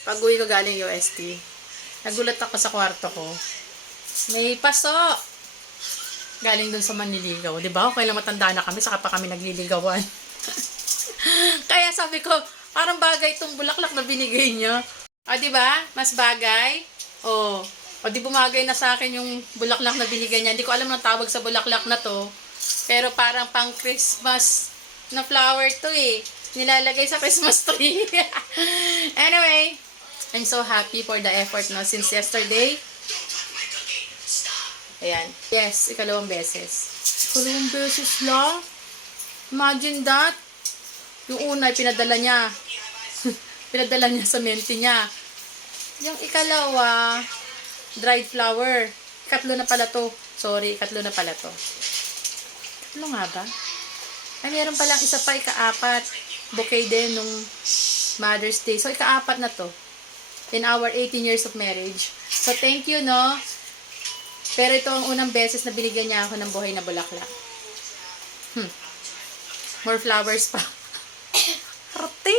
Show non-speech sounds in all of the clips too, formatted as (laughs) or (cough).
Pag uwi ko galing UST, nagulat ako sa kwarto ko. May paso! Galing dun sa Manliligaw. Di ba? Okay lang matanda na kami, saka pa kami nagliligawan. (laughs) Kaya sabi ko, parang bagay itong bulaklak na binigay niya. O, di ba? Mas bagay. O, o di bumagay na sa akin yung bulaklak na binigay niya. Hindi ko alam ang tawag sa bulaklak na to. Pero parang pang Christmas na flower to eh. Nilalagay sa Christmas tree. (laughs) anyway, I'm so happy for the effort no since yesterday. Ayan. Yes, ikalawang beses. Ikalawang beses lang? Imagine that. Yung una, pinadala niya. (laughs) pinadala niya sa menti niya. Yung ikalawa, dried flower. Ikatlo na pala to. Sorry, ikatlo na pala to. Ikatlo nga ba? Ay, meron palang isa pa, ikaapat. Bouquet din nung Mother's Day. So, ikaapat na to. In our 18 years of marriage. So, thank you, no? Pero ito ang unang beses na binigyan niya ako ng buhay na bulaklak. Hmm. More flowers pa. (coughs) Arte.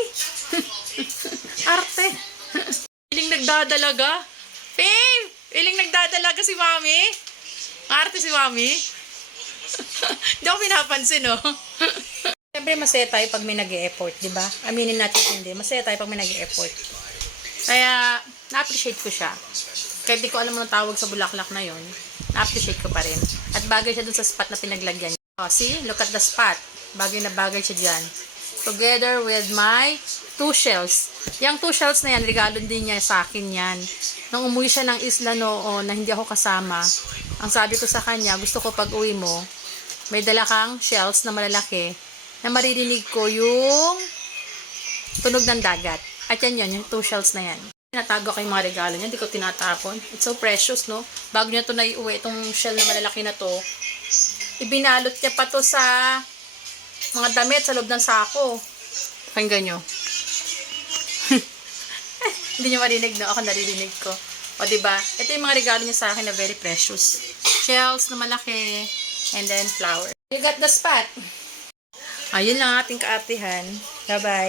(laughs) Arte. Iling nagdadalaga. Babe! Iling nagdadalaga si Mami. Arte si Mami. (laughs) Hindi ako pinapansin, no? (laughs) Siyempre, masaya tayo pag may nag effort di ba? Aminin natin hindi. Masaya tayo pag may nag effort Kaya, na-appreciate ko siya. Kahit di ko alam ang tawag sa bulaklak na yon na-appreciate ko pa rin. At bagay siya dun sa spot na pinaglagyan niya. Oh, see? Look at the spot. Bagay na bagay siya dyan. Together with my two shells. Yung two shells na yan, regalo din niya sa akin yan. Nung umuwi siya ng isla noon na hindi ako kasama, ang sabi ko sa kanya, gusto ko pag uwi mo, may dala kang shells na malalaki na maririnig ko yung tunog ng dagat. At yan yan, yung two shells na yan. Tinatago ko yung mga regalo niya, hindi ko tinatapon. It's so precious, no? Bago niya to naiuwi, itong shell na malalaki na to, ibinalot niya pa to sa mga damit sa loob ng sako. Pakinggan nyo. (laughs) hindi niyo marinig, no? Ako naririnig ko. O, di ba? Ito yung mga regalo niya sa akin na very precious. Shells na malaki, and then flower. You got the spot. Ayun lang ating kaatihan. Bye-bye.